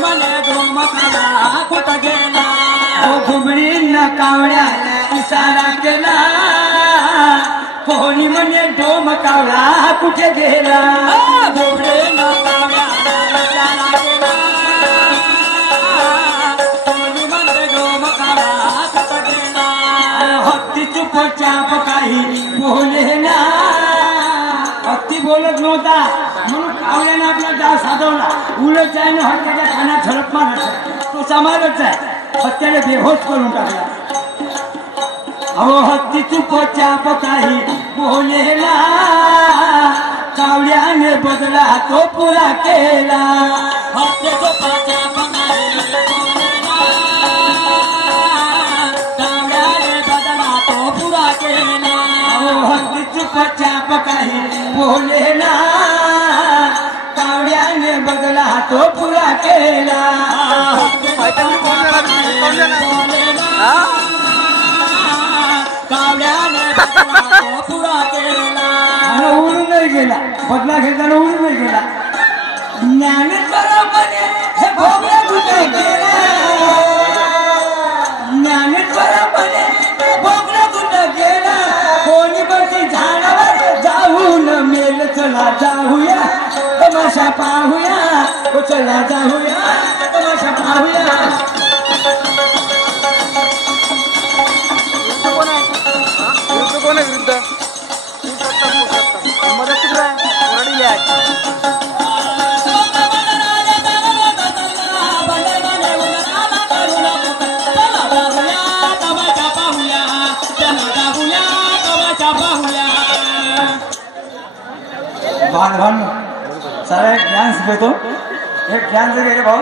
म्हणे डोमकावळा कुठं गेला घुबडींना कावळ्याला इशारा केला कोणी म्हणे डोमकावळा कुठे गेला घुबडींना कावळ्याला इशारा केला कोणी म्हणे डोमकावळा कुठं गेला हत्ती चुपचाप काही बोले ना हत्ती बोलत नव्हता म्हणून कावळ्याने आपला डाव साधवला उलट जाईन हत्तीच्या खाण्यात झडप मारायचा तो समाजच आहे हत्याने बेहोश करून टाकला अहो हत्ती चुपचाप काही बोले ना कावळ्याने बदला तो पुरा केला हत्ती चुपचाप काही कावळ्याने बदला तो पुरा केला हत्ती चुपचाप काही बोले ना कावळ्याने बदला तो पुरा केला कावळ्याने बदला तो पुरा केला उडून नाही गेला बदला घेताना उडून नाही गेला ज्ञानेश्वरामध्ये हे भोगल्या कुठे गेला ज्ञानेश्वरामध्ये भोगल्या कुठे गेला कोणी बरती झाडावर जाऊन मेल चला जाऊया तमाशा पाहूया चला जाऊया तमाशा पाहूया कोण आहे विरुद्ध मदत भान सारा एक डान्स घेतो एक डान्स घे भाऊ